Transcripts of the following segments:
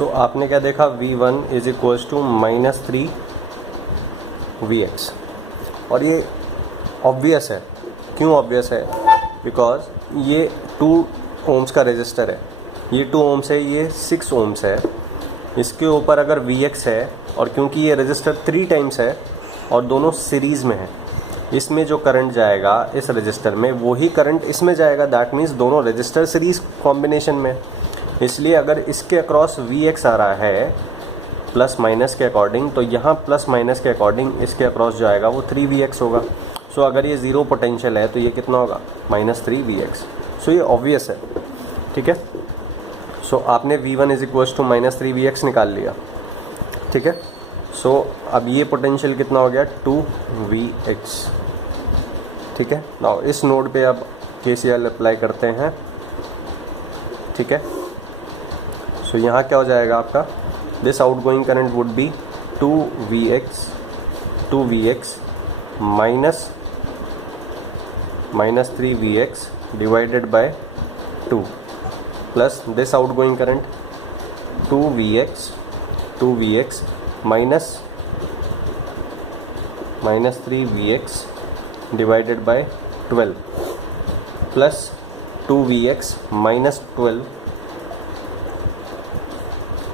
सो आपने क्या देखा, V1 is equals to -3Vx, और ये ऑब्वियस है। क्यों ऑब्वियस है? बिकॉज ये 2 ओम्स का रेजिस्टर है, ये 2 ओम्स है, ये 6 ओम्स है। इसके ऊपर अगर Vx है, और क्योंकि ये रेजिस्टर 3 टाइम्स है और दोनों सीरीज़ में है, इसमें जो करंट जाएगा इस रजिस्टर में वही करंट इसमें जाएगा। दैट मीन्स दोनों रजिस्टर सीरीज कॉम्बिनेशन में। इसलिए अगर इसके अक्रॉस Vx आ रहा है प्लस माइनस के अकॉर्डिंग, तो यहाँ प्लस माइनस के अकॉर्डिंग इसके अक्रॉस जो आएगा वो 3Vx होगा। सो अगर ये ज़ीरो पोटेंशियल है तो ये कितना होगा, -3Vx। सो ये ऑब्वियस है, ठीक है। सो आपने V1 is equals to -3Vx निकाल लिया, ठीक है। सो अब ये पोटेंशियल कितना हो गया, 2Vx, ठीक है। नाउ इस नोड पे अब KCL अप्लाई करते हैं, ठीक है। सो यहाँ क्या हो जाएगा आपका, this outgoing current would be 2Vx -3Vx divided by 2 plus this outgoing current 2Vx -3Vx divided by 12 plus 2Vx -12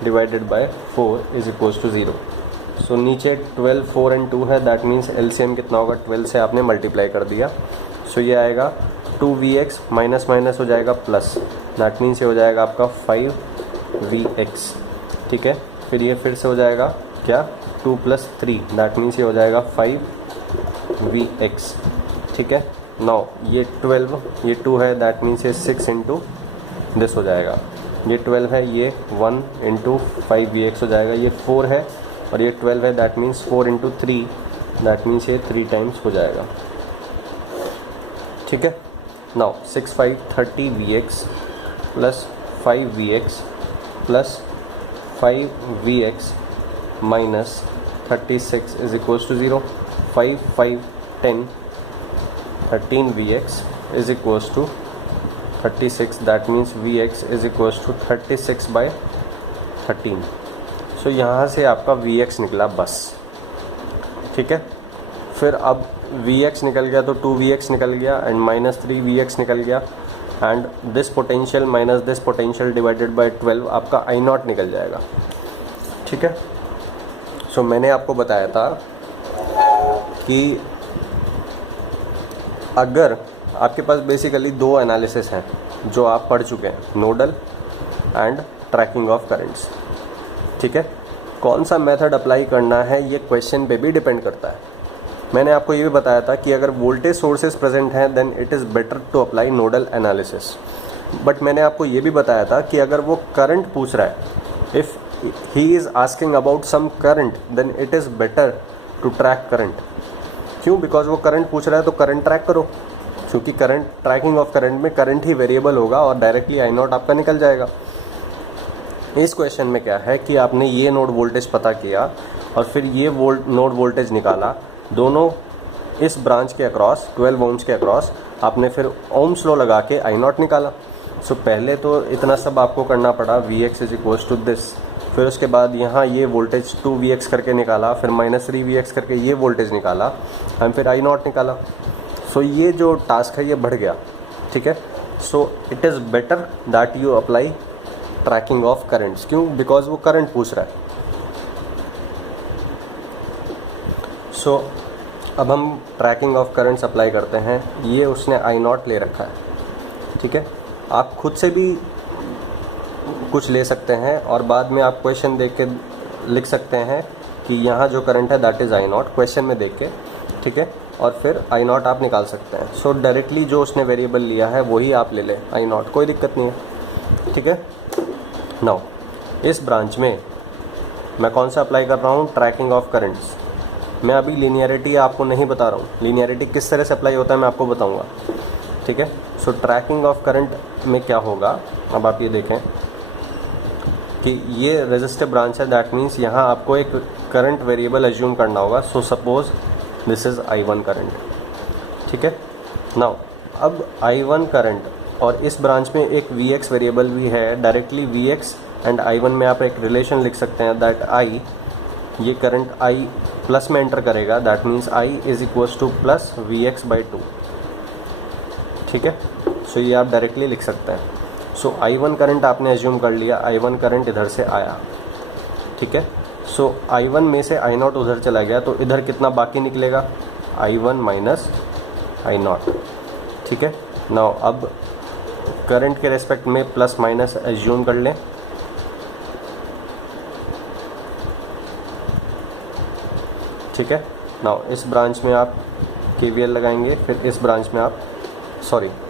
divided by 4 is equals to 0। So नीचे 12, 4 एंड 2 है, दैट मीन्स LCM कितना होगा, 12 से आपने मल्टीप्लाई कर दिया। सो ये आएगा 2Vx माइनस माइनस हो जाएगा प्लस, दैट मीन्स ये हो जाएगा आपका 5Vx, ठीक है। फिर ये फिर से हो जाएगा क्या, 2 + 3, दैट मीन्स ये हो जाएगा 5Vx, ठीक है। नाउ ये 12, ये 2 है, दैट मीन्स ये 6 इंटू दिस हो जाएगा। ये 12 है, ये 1 इंटू 5Vx हो जाएगा। ये 4 है और ये 12 है, that means 4 into 3, that means ये 3 टाइम्स हो जाएगा, ठीक है। Now 6, 5, 30Vx plus 5Vx plus 5Vx minus 36 is equals to 0। 5, 5, 10, 13Vx is equals to 36, that means Vx is equals to 36/13। So यहाँ से आपका Vx निकला बस, ठीक है। फिर अब Vx निकल गया तो 2Vx निकल गया एंड -3Vx निकल गया, and this potential minus this potential divided by 12 आपका I0 निकल जाएगा, ठीक है। सो मैंने आपको बताया था कि अगर आपके पास बेसिकली 2 एनालिसिस हैं जो आप पढ़ चुके हैं, nodal and tracking of currents, ठीक है। कौन सा मेथड अप्लाई करना है ये क्वेश्चन पे भी डिपेंड करता है। मैंने आपको ये भी बताया था कि अगर वोल्टेज सोर्सेज प्रेजेंट हैं then it is better to apply nodal analysis. But मैंने आपको ये भी बताया था कि अगर वो करंट पूछ रहा है, if he is asking about some current then it is better to track current. क्यों? बिकॉज वो करंट पूछ रहा है तो करंट ट्रैक करो, क्योंकि करंट, ट्रैकिंग ऑफ करंट में करंट ही वेरिएबल होगा और डायरेक्टली I0 आपका निकल जाएगा। इस क्वेश्चन में क्या है कि आपने ये नोड वोल्टेज पता किया और फिर ये नोड वोल्टेज निकाला, दोनों इस ब्रांच के अक्रॉस 12 ओम्स के अक्रॉस आपने फिर ओम्स लॉ लगा के I0 निकाला। सो पहले तो इतना सब आपको करना पड़ा, Vx is equals to this, फिर उसके बाद यहाँ ये वोल्टेज 2Vx करके निकाला, फिर -3Vx करके ये वोल्टेज निकाला, हम फिर I0 निकाला। सो ये जो टास्क है ये बढ़ गया, ठीक है। So it is better that you apply tracking of currents. क्यों? बिकॉज वो करंट पूछ रहा है। सो अब हम ट्रैकिंग ऑफ करंट्स अप्लाई करते हैं। ये उसने I0 ले रखा है, ठीक है। आप खुद से भी कुछ ले सकते हैं और बाद में आप क्वेश्चन देख के लिख सकते हैं कि यहाँ जो करंट है दैट इज़ I0, क्वेश्चन में देख के, ठीक है। और फिर I0 आप निकाल सकते हैं। सो डायरेक्टली जो उसने वेरिएबल लिया है वही आप ले लें, I0, कोई दिक्कत नहीं है, ठीक है। नाउ इस ब्रांच में मैं कौन सा अप्लाई कर रहा हूँ, ट्रैकिंग ऑफ करंट्स। मैं अभी लीनियरिटी आपको नहीं बता रहा हूँ, लीनियरिटी किस तरह से अप्लाई होता है मैं आपको बताऊँगा, ठीक है। सो ट्रैकिंग ऑफ करंट में क्या होगा, अब आप ये देखें कि ये रेजिस्टिव ब्रांच है, दैट मीन्स यहाँ आपको एक करंट वेरिएबल एज्यूम करना होगा। So suppose this is I1 current, ठीक है। नाउ अब I1 करंट और इस ब्रांच में एक Vx वेरिएबल भी है, डायरेक्टली Vx एंड I1 में आप एक रिलेशन लिख सकते हैं दैट I, ये करंट I प्लस में एंटर करेगा, that means I is equals two plus Vx/2। ठीक है, सो ये आप डायरेक्टली लिख सकते हैं। सो I1 करंट आपने एज्यूम कर लिया, I1 करंट इधर से आया। ठीक है, सो I1 में से I0 उधर चला गया, तो इधर कितना बाकी निकलेगा, I1 माइनस I0। ठीक है, नाउ अब करंट के रेस्पेक्ट में प्लस माइनस एज्यूम कर लें। ठीक है, नाउ इस ब्रांच में आप KVL लगाएंगे, फिर इस ब्रांच में आप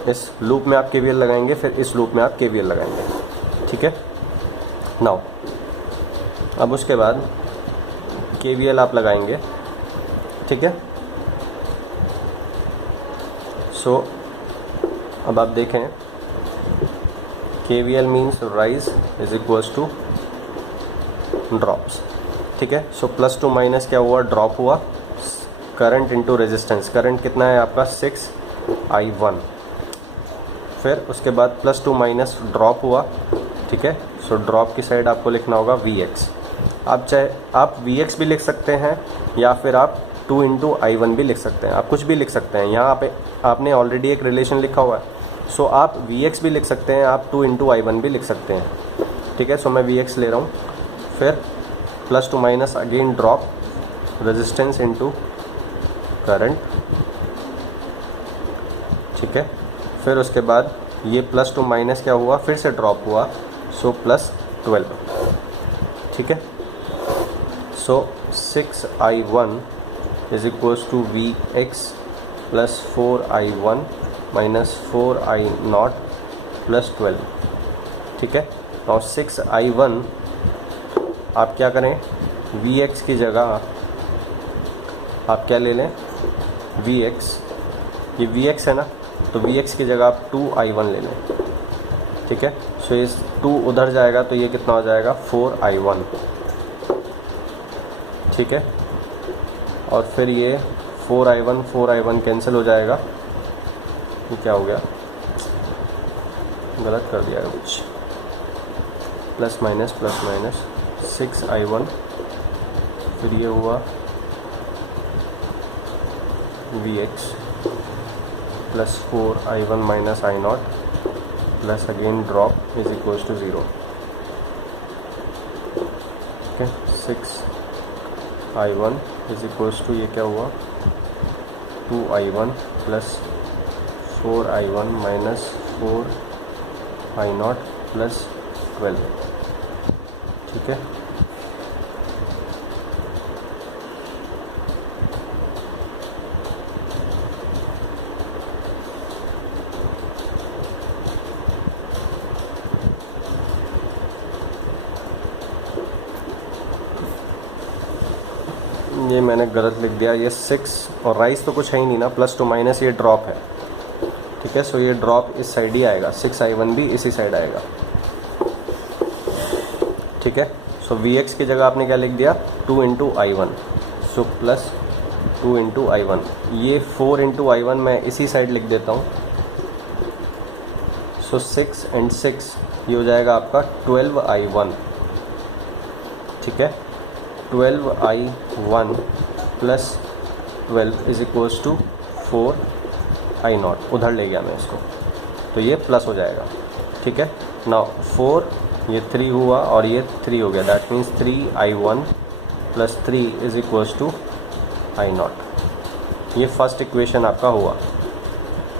इस लूप में आप KVL लगाएंगे, फिर इस लूप में आप KVL लगाएंगे। ठीक है, नाउ अब उसके बाद KVL आप लगाएंगे। ठीक है, सो अब आप देखें KVL means rise is equals two drops. ठीक है, सो प्लस टू माइनस क्या हुआ, ड्रॉप हुआ, करंट इनटू रेजिस्टेंस, करंट कितना है आपका 6I1। फिर उसके बाद प्लस टू माइनस ड्रॉप हुआ। ठीक है, सो ड्रॉप की साइड आपको लिखना होगा Vx। आप चाहे आप Vx भी लिख सकते हैं या फिर आप 2 इंटू I1 भी लिख सकते हैं, आप कुछ भी लिख सकते हैं। यहाँ आपने ऑलरेडी एक रिलेशन लिखा हुआ है, सो आप Vx भी लिख सकते हैं, आप 2 इंटू I1 भी लिख सकते हैं। ठीक है, सो मैं Vx ले रहा हूँ, फिर plus two minus again drop, resistance into current. ठीक है, फिर उसके बाद ये प्लस टू माइनस क्या हुआ, फिर से ड्रॉप हुआ, सो प्लस 12। ठीक है, so 6I1 is equals to Vx plus 4I1 minus 4I0 plus 12। ठीक है, और 6I1 आप क्या करें, Vx की जगह आप क्या ले लें, Vx, ये Vx है ना, तो Vx की जगह आप 2I1 ले लें। ठीक है, सो इस 2 उधर जाएगा तो ये कितना हो जाएगा 4I1। ठीक है, और फिर ये 4I1 कैंसिल हो जाएगा। ये क्या हो गया, गलत कर दिया है कुछ, प्लस माइनस 6I1, फिर ये हुआ Vx plus 4I1 minus I0 plus again drop is equals to 0। ठीक है, 6I1 इज इक्वल्स टू ये क्या हुआ 2I1 plus 4I1 minus 4I0 plus 12। ठीक है, ये मैंने गलत लिख दिया, ये 6 और राइज तो कुछ है ही नहीं ना, प्लस टू माइनस ये ड्रॉप है। ठीक है, सो ये ड्रॉप इस साइड ही आएगा, 6I1 भी इसी साइड आएगा। ठीक है, सो Vx की जगह आपने क्या लिख दिया 2 into I1, so plus 2 into I1, ये 4 इंटू I1 मैं इसी साइड लिख देता हूँ। सो 6 and 6 ये हो जाएगा आपका 12I1। ठीक है, 12I1 plus 12 is equals to 4I0, उधर ले गया मैं इसको, तो ये प्लस हो जाएगा। ठीक है, नाउ 4 ये 3 हुआ और ये 3 हो गया, that means 3I1 plus 3 is equals to I0। ये फर्स्ट इक्वेशन आपका हुआ।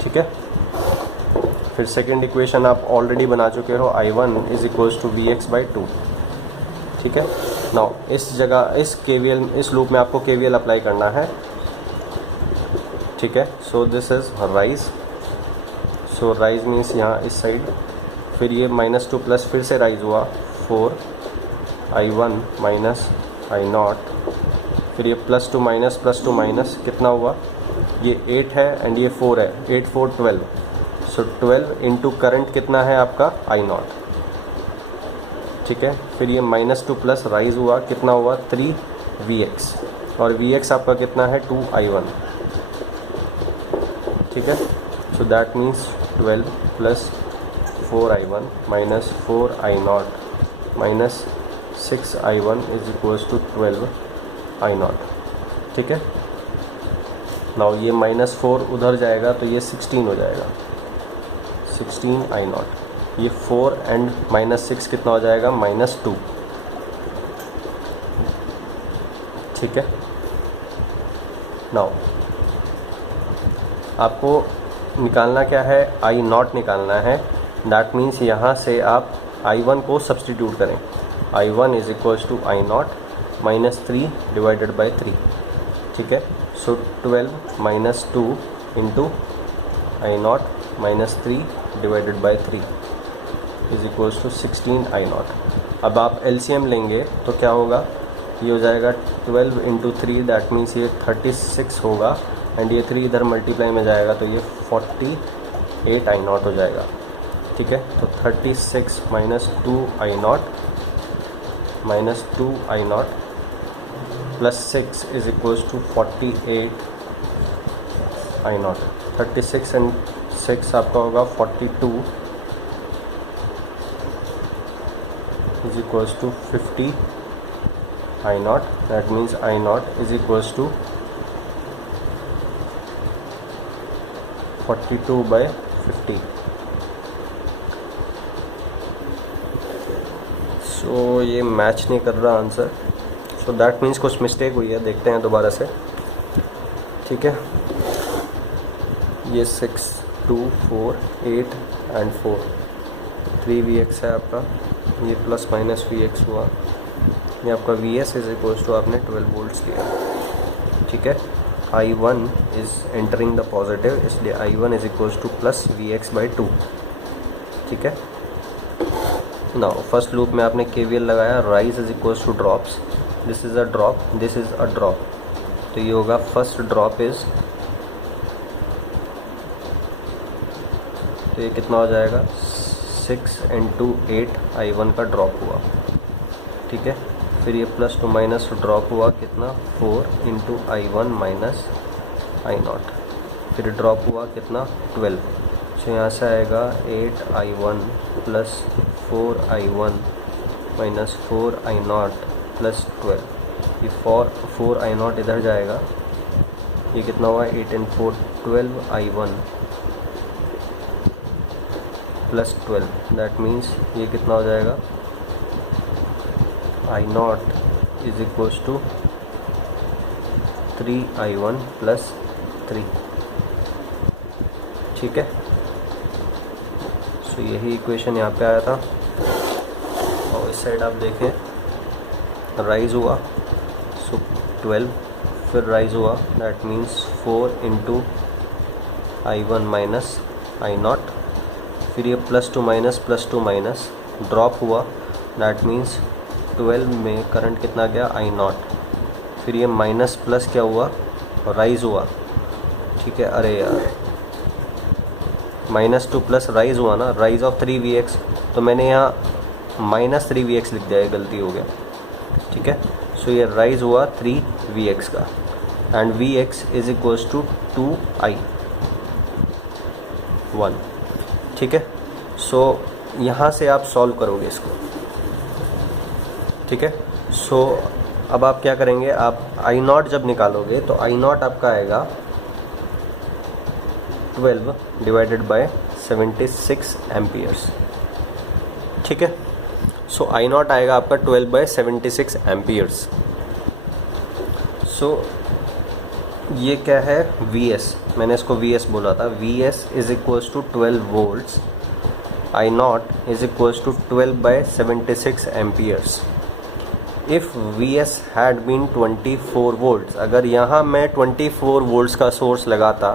ठीक है, फिर सेकेंड इक्वेशन आप ऑलरेडी बना चुके हो, I1 is equals to Vx/2। ठीक है, नाउ इस जगह इस लूप में आपको KVL अप्लाई करना है। ठीक है, so this is rise, so rise means यहाँ इस साइड, फिर ये -2 प्लस फिर से राइज हुआ 4I1 माइनस I0, फिर ये प्लस टू माइनस कितना हुआ, ये 8 है एंड ये 4 है, 8 4 12, सो 12 इंटू करंट कितना है आपका I0। ठीक है, फिर ये -2 प्लस राइज हुआ, कितना हुआ 3Vx, और Vx आपका कितना है 2I1। ठीक है, so that means 12 plus 4I1 minus 4I0 minus 6i1 is equals to 12i0। ठीक है, नाउ ये -4 उधर जाएगा तो ये 16 हो जाएगा, 16i0। ये 4 एंड -6 कितना हो जाएगा, -2। ठीक है, नाउ आपको निकालना क्या है, i0 निकालना है। दैट मीन्स यहाँ से आप i1 को सब्सटीट्यूट करें, i1 is equals to i0 -3 divided by 3। ठीक है, so 12 - 2 into i0 -3 divided by 3 is equals to 16i0। अब आप LCM लेंगे तो क्या होगा, ये हो जाएगा 12 इंटू 3, दैट मीन्स ये 36 होगा, एंड ये 3 इधर मल्टीप्लाई में जाएगा तो ये 48i0 हो जाएगा। ठीक है, तो 36 - 2i0 plus 6 is equals to 48i0। 36 and 6 आपका होगा 42 is equals to 50i0। That means i0 is equals to 42/50। So ये मैच नहीं कर रहा आंसर, सो दैट मीन्स कुछ मिस्टेक हुई है। देखते हैं दोबारा से। ठीक है, ये 6, 2, 4, 8 एंड 4 3vx है आपका, ये प्लस माइनस vx हुआ, ये आपका vs इज इक्वल्स टू आपने 12 वोल्ट्स लिया। ठीक है, i1 is entering the positive, इसलिए i1 is equals two plus vx/2। ठीक है, नाउ फर्स्ट लूप में आपने KVL लगाया, rise is equals two drops, this is a drop, this is a drop, तो ये होगा फर्स्ट ड्रॉप इज, तो ये कितना हो जाएगा, 6 × 8 i1 का ड्रॉप हुआ। ठीक है, फिर ये प्लस टू माइनस ड्रॉप हुआ कितना, 4 × i1 - i0, फिर ड्रॉप हुआ कितना, 12। तो यहाँ से आएगा 8i1 plus 4i1 - 4i0 plus 12। ये 4i0 इधर जाएगा, ये कितना हुआ, 8 × 4 12i1 प्लस 12। दैट मीन्स ये कितना हो जाएगा, i0 is equals to 3i1 plus 3। ठीक है, सो यही इक्वेशन यहाँ पे आया था। और इस साइड आप देखें, राइज हुआ, सो 12, फिर राइज हुआ, that means 4 × i1 minus i0, फिर ये प्लस टू माइनस ड्रॉप हुआ, दैट मीन्स 12 में करंट कितना गया, i0, फिर ये माइनस प्लस क्या हुआ, राइज हुआ। ठीक है, अरे यार -2 प्लस राइज हुआ ना, राइज ऑफ 3vx, तो मैंने यहाँ -3vx लिख दिया, ये गलती हो गया। ठीक है, सो ये राइज हुआ 3vx का, and vx is equals to 2i1। ठीक है, सो यहाँ से आप सॉल्व करोगे इसको। ठीक है, सो अब आप क्या करेंगे, आप i0 जब निकालोगे तो i0 आपका आएगा 12 डिवाइडेड बाय 76 एम्पियर्स। ठीक है, सो i0 आएगा आपका 12/76 एम्पियर्स। सो ये क्या है, Vs, मैंने इसको Vs बोला था, Vs is equals to 12 volts, i0 is equals to 12/76 amperes. If Vs had been 24 volts, अगर यहाँ मैं 24 वोल्ट्स का सोर्स लगाता,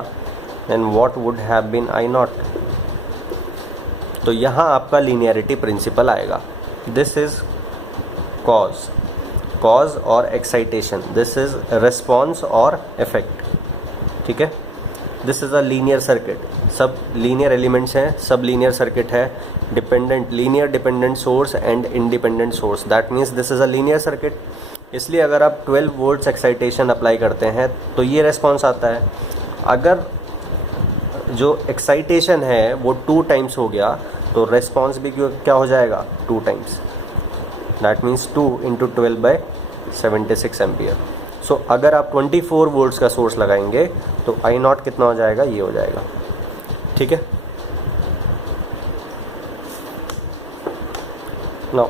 then what would have been i0। तो यहाँ आपका लीनियरिटी प्रिंसिपल आएगा। दिस इज कॉज और एक्साइटेशन, दिस इज रिस्पॉन्स और इफेक्ट। ठीक है, this is a linear circuit, सब लीनियर एलिमेंट्स हैं, सब लीनियर सर्किट है, dependent, linear dependent source and independent source, that means this is a linear circuit. इसलिए अगर आप 12 वोल्ट्स एक्साइटेशन अप्लाई करते हैं तो ये रेस्पॉन्स आता है। अगर जो एक्साइटेशन है वो 2 टाइम्स हो गया तो रेस्पॉन्स भी क्या हो जाएगा, 2 times. That means 2 into 12/76 ampere. So अगर आप 24 वोल्ट्स का सोर्स लगाएंगे तो आई नॉट कितना हो जाएगा, ये हो जाएगा। ठीक है, नाउ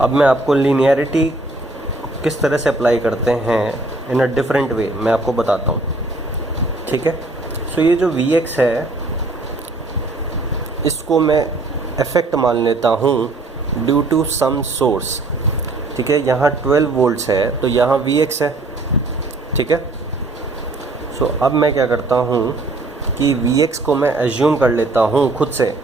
अब मैं आपको लीनियरिटी किस तरह से अप्लाई करते हैं इन अ डिफरेंट वे मैं आपको बताता हूँ। ठीक है, सो ये जो Vx है इसको मैं इफेक्ट मान लेता हूँ ड्यू टू सम सोर्स। ठीक है, यहाँ 12 वोल्ट्स है तो यहाँ Vx है। ठीक है, सो अब मैं क्या करता हूँ कि Vx को मैं एज्यूम कर लेता हूँ खुद से,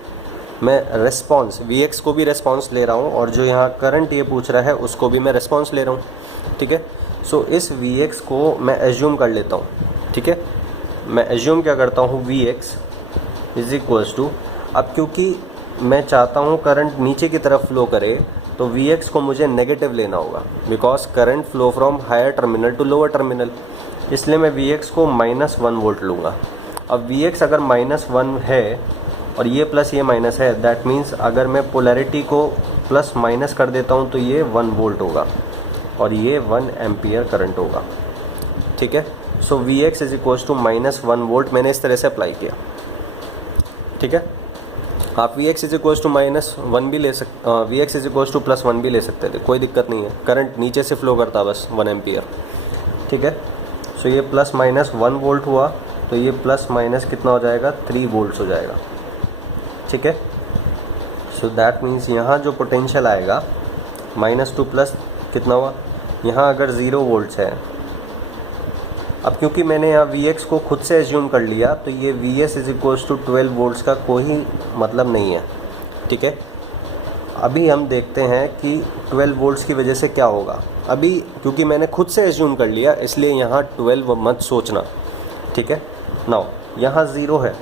मैं रेस्पॉन्स Vx को भी रेस्पॉन्स ले रहा हूँ और जो यहाँ करंट ये पूछ रहा है उसको भी मैं रेस्पॉन्स ले रहा हूँ। ठीक है, सो इस Vx को मैं एज्यूम कर लेता हूँ। ठीक है, मैं एज्यूम क्या करता हूँ, Vx इज इक्वल्स टू, अब क्योंकि मैं चाहता हूँ करंट नीचे की तरफ फ्लो करे तो Vx को मुझे नेगेटिव लेना होगा, because current flow from higher terminal to lower terminal, इसलिए मैं Vx को -1 वोल्ट लूँगा। अब Vx अगर -1 है और ये प्लस ये माइनस है, दैट मीन्स अगर मैं पोलैरिटी को प्लस माइनस कर देता हूँ तो ये 1 वोल्ट होगा और ये 1 एम्पियर करंट होगा। ठीक है, so Vx is equals to -1 volt मैंने इस तरह से अप्लाई किया। ठीक है, आप Vx इज इक्वल्स टू -1 भी ले सकते, Vx इज इक्वल्स टू +1 भी ले सकते थे, कोई दिक्कत नहीं है, करंट नीचे से फ्लो करता बस 1 एम्पियर। ठीक है, सो ये +-1 वोल्ट हुआ तो ये +- कितना हो जाएगा, 3 वोल्ट्स हो जाएगा। ठीक है, सो दैट मीन्स यहाँ जो पोटेंशियल आएगा -2 प्लस कितना हुआ, यहाँ अगर 0 वोल्ट्स है, अब क्योंकि मैंने यहाँ Vx को खुद से एज्यूम कर लिया तो ये Vs is equals to 12 volts का कोई मतलब नहीं है। ठीक है, अभी हम देखते हैं कि 12 वोल्ट्स की वजह से क्या होगा। अभी क्योंकि मैंने खुद से एज्यूम कर लिया इसलिए यहाँ 12 मत सोचना। ठीक है, नाउ यहाँ 0 है,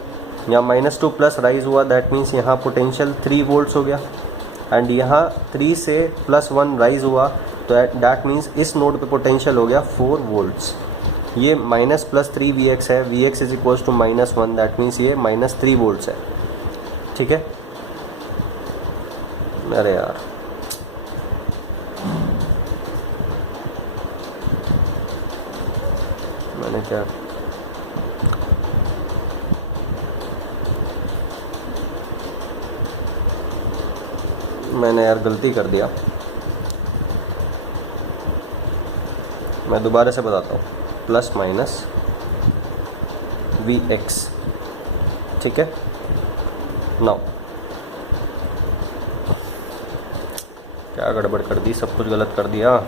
यहाँ -2 प्लस राइज हुआ, दैट मीन्स यहाँ पोटेंशियल 3 वोल्ट्स हो गया, एंड यहाँ 3 से +1 राइज हुआ तो दैट मीन्स इस नोड पे पोटेंशियल हो गया 4 वोल्ट्स। ये -+3 Vx है, Vx is equals to -1, that means ये -3 वोल्ट्स है। ठीक है, अरे यार मैंने क्या, मैंने यार गलती कर दिया, मैं दोबारा से बताता हूँ, +- Vx। ठीक है, नाउ क्या गड़बड़ कर दी, सब कुछ गलत कर दिया।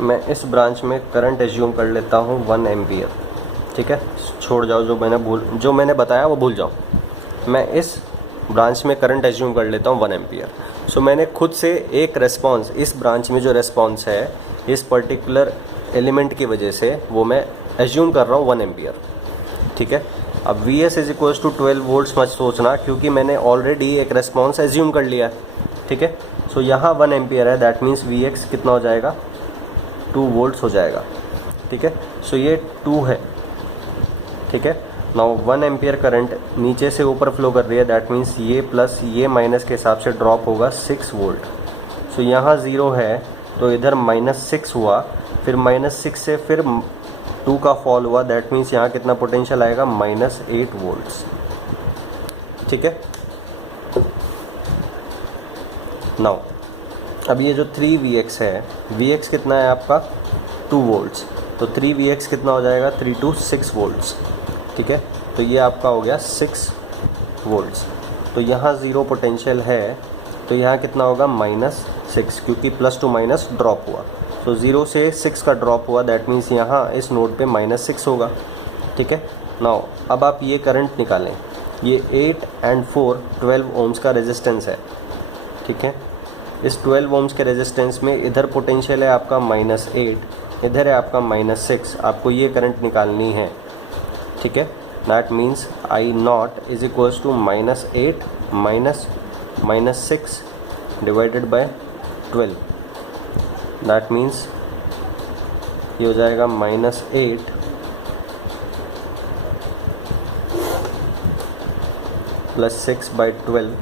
मैं इस ब्रांच में करंट एज्यूम कर लेता हूँ 1 एम्पियर। ठीक है, छोड़ जाओ जो मैंने बताया वो भूल जाओ। मैं इस ब्रांच में करंट एज्यूम कर लेता हूँ 1 एम्पियर। सो मैंने खुद से एक रेस्पॉन्स, इस ब्रांच में जो रेस्पॉन्स है इस पर्टिकुलर एलिमेंट की वजह से वो मैं एज्यूम कर रहा हूँ 1 एम्पियर। ठीक है, अब Vs is equals to 12 volts मत सोचना क्योंकि मैंने ऑलरेडी एक रेस्पॉन्स एज्यूम कर लिया है। ठीक है, सो यहाँ 1 एम्पियर है, दैट मीन्स Vx कितना हो जाएगा, 2 वोल्ट्स हो जाएगा। ठीक है, सो ये 2 है। ठीक है, नाउ 1 एम्पियर करंट नीचे से ऊपर फ्लो कर रही है, दैट मीन्स ये प्लस ये माइनस के हिसाब से ड्रॉप होगा 6 वोल्ट। सो यहाँ 0 है तो इधर -6 हुआ, फिर -6 से फिर 2 का फॉल हुआ, दैट मीन्स यहाँ कितना पोटेंशियल आएगा, -8 वोल्ट्स। ठीक है, नाउ अब ये जो 3 Vx है, Vx कितना है आपका 2 वोल्ट्स, तो 3 Vx कितना हो जाएगा, 3 to 6 वोल्ट्स। ठीक है, तो ये आपका हो गया 6 वोल्ट्स। तो यहाँ 0 पोटेंशियल है तो यहाँ कितना होगा, -6, क्योंकि प्लस टू माइनस ड्रॉप हुआ। तो 0 से 6 का ड्रॉप हुआ, दैट मीन्स यहाँ इस नोड पे -6 होगा। ठीक है, नाउ अब आप ये करंट निकालें, ये 8 and 4 12 ओम्स का रेजिस्टेंस है। ठीक है, इस 12 ओम्स के रेजिस्टेंस में इधर पोटेंशियल है आपका -8, इधर है आपका -6, आपको ये करंट निकालनी है। ठीक है, that means I0 is equals to -8 -6 divided by 12, that means ये हो जाएगा -8 प्लस 6/12,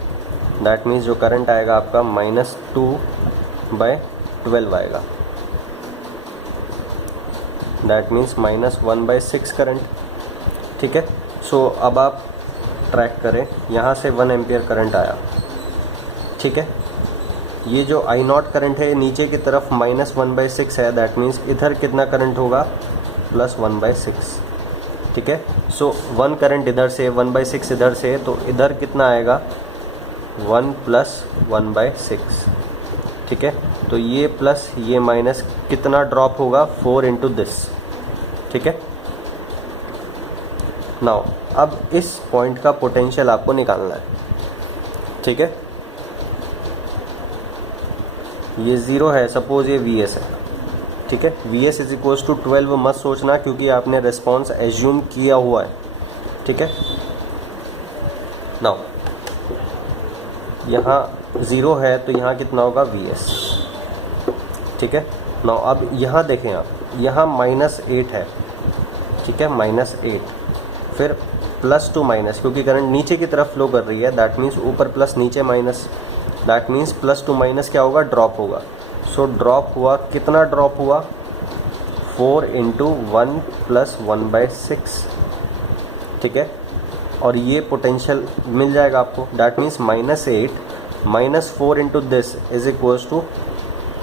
दैट मीन्स जो करंट आएगा आपका -2/12 आएगा, दैट मीन्स -1/6 करंट। ठीक है, सो अब आप ट्रैक करें, यहाँ से 1 एम्पियर करंट आया। ठीक है, ये जो I0 करंट है नीचे की तरफ -1/6 है, दैट मीन्स इधर कितना करंट होगा +1/6। ठीक है, सो 1 करंट इधर से 1/6 इधर से, तो इधर कितना आएगा 1 + 1/6। ठीक है, तो ये प्लस ये माइनस कितना ड्रॉप होगा 4 इंटू दिस। ठीक है, नाउ अब इस पॉइंट का पोटेंशियल आपको निकालना है। ठीक है, ये 0 है, सपोज ये Vs है। ठीक है, Vs = 12 मत सोचना, क्योंकि आपने रिस्पॉन्स एज्यूम किया हुआ है। ठीक है, नाउ यहाँ 0 है तो यहाँ कितना होगा Vs। ठीक है, नाउ अब यहाँ देखें आप, यहाँ -8 है। ठीक है, -8, फिर प्लस टू माइनस, क्योंकि करंट नीचे की तरफ फ्लो कर रही है, दैट मीन्स ऊपर प्लस नीचे minus, that means plus two minus क्या होगा, ड्रॉप होगा। सो ड्रॉप हुआ, कितना ड्रॉप हुआ 4 इंटू 1 + 1/6। ठीक है, और ये पोटेंशियल मिल जाएगा आपको, that means -8 - 4 into this is equals to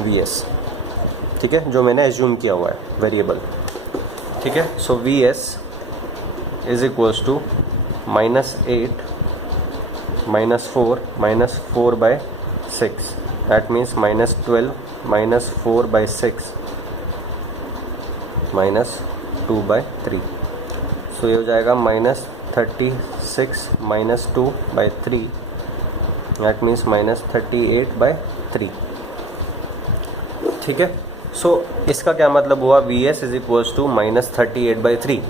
Vs। ठीक है, जो मैंने एज्यूम किया हुआ है वेरिएबल। ठीक है, so Vs is equals to -8 - 4 - 4/6, that means -12 - 4/6 - 2/3। So ये हो जाएगा -36 - 2/3, दैट मीन्स -38/3। ठीक है, सो इसका क्या मतलब हुआ, Vs इज इक्वल्स टू -38/3।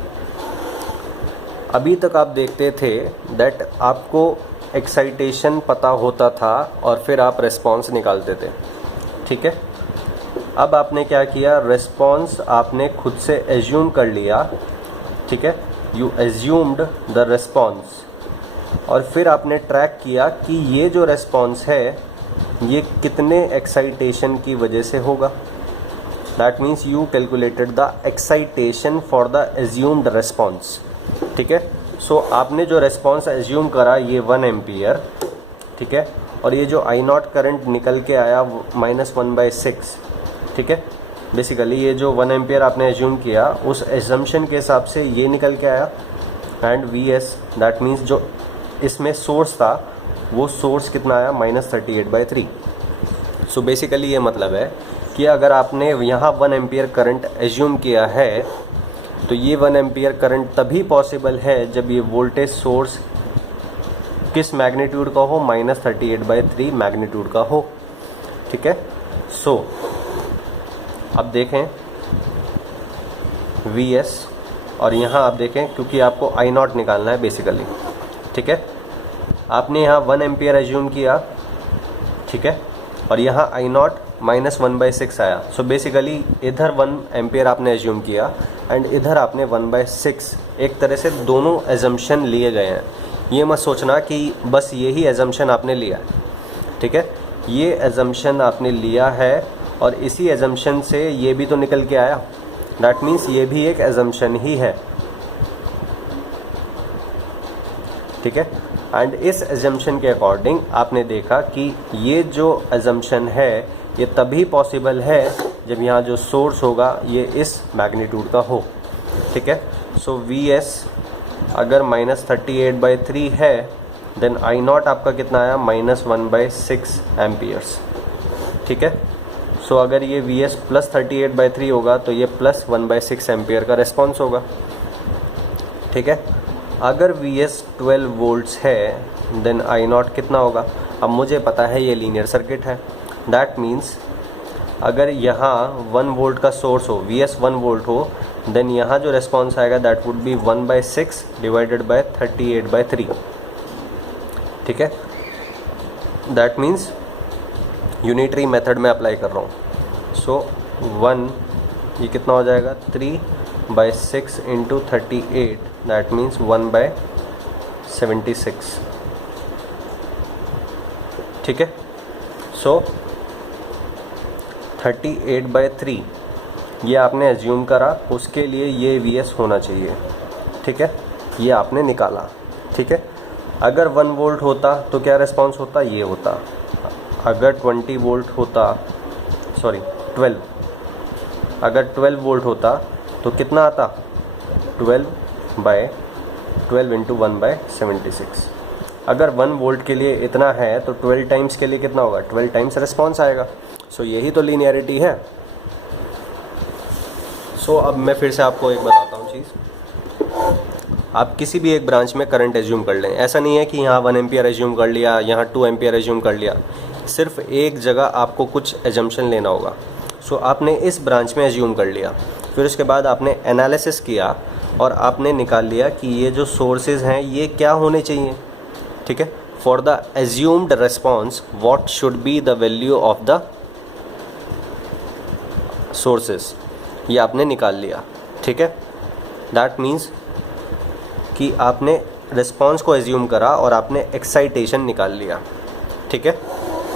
अभी तक आप देखते थे दैट आपको एक्साइटेशन पता होता था और फिर आप रिस्पॉन्स निकालते थे। ठीक है, अब आपने क्या किया, रिस्पॉन्स आपने खुद से एज्यूम कर लिया। ठीक है, यू एज्यूम्ड द रिस्पॉन्स, और फिर आपने ट्रैक किया कि ये जो रिस्पॉन्स है ये कितने एक्साइटेशन की वजह से होगा। That means you calculated the excitation for the assumed response. ठीक है, सो आपने जो रिस्पॉन्स एज्यूम करा ये 1 एम्पियर। ठीक है, और ये जो I0 करंट निकल के आया -1/6। ठीक है, बेसिकली ये जो 1 एम्पियर आपने एज्यूम किया उस एजम्पशन के हिसाब से ये निकल के आया, एंड Vs दैट मीन्स जो इसमें सोर्स था वो सोर्स कितना आया -38/3। सो बेसिकली ये मतलब है कि अगर आपने यहाँ 1 एम्पियर करंट एज्यूम किया है तो ये 1 एम्पियर करंट तभी पॉसिबल है जब ये वोल्टेज सोर्स किस मैग्नीट्यूड का हो, -38/3 मैग्नीट्यूड का हो। ठीक है, सो अब देखें Vs, और यहाँ आप देखें क्योंकि आपको I0 निकालना है बेसिकली। ठीक है, आपने यहाँ 1 एम्पियर एज्यूम किया। ठीक है, और यहाँ I0 -1/6 आया। सो बेसिकली इधर 1 एम्पियर आपने एज्यूम किया एंड इधर आपने 1/6, एक तरह से दोनों एजम्पशन लिए गए हैं। ये मत सोचना कि बस यही एजम्पशन आपने लिया है। ठीक है, ये एजम्पशन आपने लिया है और इसी एजम्पशन से ये भी तो निकल के आया, दैट मीन्स ये भी एक एजम्पशन ही है। ठीक है, एंड इस एजम्पशन के अकॉर्डिंग आपने देखा कि ये जो एजम्पशन है ये तभी पॉसिबल है जब यहाँ जो सोर्स होगा ये इस मैग्नीट्यूड का हो। ठीक है, सो Vs अगर -38/3 है देन I0 आपका कितना आया, -1/6 एम्पियर्स। ठीक है, सो अगर ये Vs +38/3 होगा तो ये +1/6 एम्पियर का रिस्पॉन्स होगा। ठीक है, अगर Vs 12 वोल्ट्स है देन I0 कितना होगा। अब मुझे पता है ये लीनियर सर्किट है, दैट मीन्स अगर यहाँ 1 वोल्ट का सोर्स हो, Vs 1 वोल्ट हो, देन यहाँ जो रिस्पॉन्स आएगा that would be 1/6 divided by 38/3। ठीक है, दैट मीन्स यूनिटरी मेथड में अप्लाई कर रहा हूँ। सो 1 ये कितना हो जाएगा 3/6 इंटू 38, दैट मीन्स 1/76। ठीक है, सो 38/3 ये आपने एज्यूम करा, उसके लिए ये VS होना चाहिए। ठीक है, ये आपने निकाला। ठीक है, अगर 1 वोल्ट होता तो क्या रिस्पॉन्स होता, ये होता। अगर 20 वोल्ट होता, सॉरी 12, अगर 12 वोल्ट होता तो कितना आता, 12 इंटू 1/76। अगर 1 वोल्ट के लिए इतना है तो 12 टाइम्स के लिए कितना होगा, 12 टाइम्स रिस्पॉन्स आएगा। सो यही तो लीनियरिटी है। सो अब मैं फिर से आपको एक बताता हूँ चीज़। आप किसी भी एक ब्रांच में करंट एज्यूम कर लें, ऐसा नहीं है कि यहाँ 1 एम्पियर एज्यूम कर लिया, यहाँ 2 एम्पियर एज्यूम कर लिया, सिर्फ एक जगह आपको कुछ एजम्पशन लेना होगा। सो आपने इस ब्रांच में एज्यूम कर लिया, फिर उसके बाद आपने एनालिसिस किया और आपने निकाल लिया कि ये जो सोर्सेज हैं ये क्या होने चाहिए। ठीक है, for the assumed response what should be the value of the sources, ये आपने निकाल लिया। ठीक है, दैट मीन्स कि आपने रिस्पॉन्स को एज्यूम करा और आपने एक्साइटेशन निकाल लिया। ठीक है,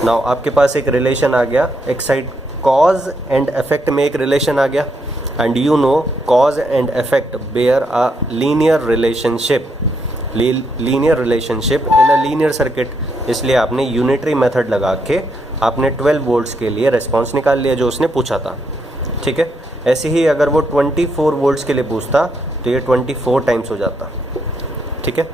नाउ आपके पास एक रिलेशन आ गया, एक्साइट कॉज एंड इफेक्ट में एक रिलेशन आ गया, and you know cause and effect bear a linear relationship in a linear circuit. इसलिए आपने यूनिटरी मेथड लगा के आपने 12 वोल्ट्स के लिए रिस्पॉन्स निकाल लिया जो उसने पूछा था। ठीक है, ऐसे ही अगर वो 24 वोल्ट्स के लिए पूछता तो ये 24 टाइम्स हो जाता। ठीक है।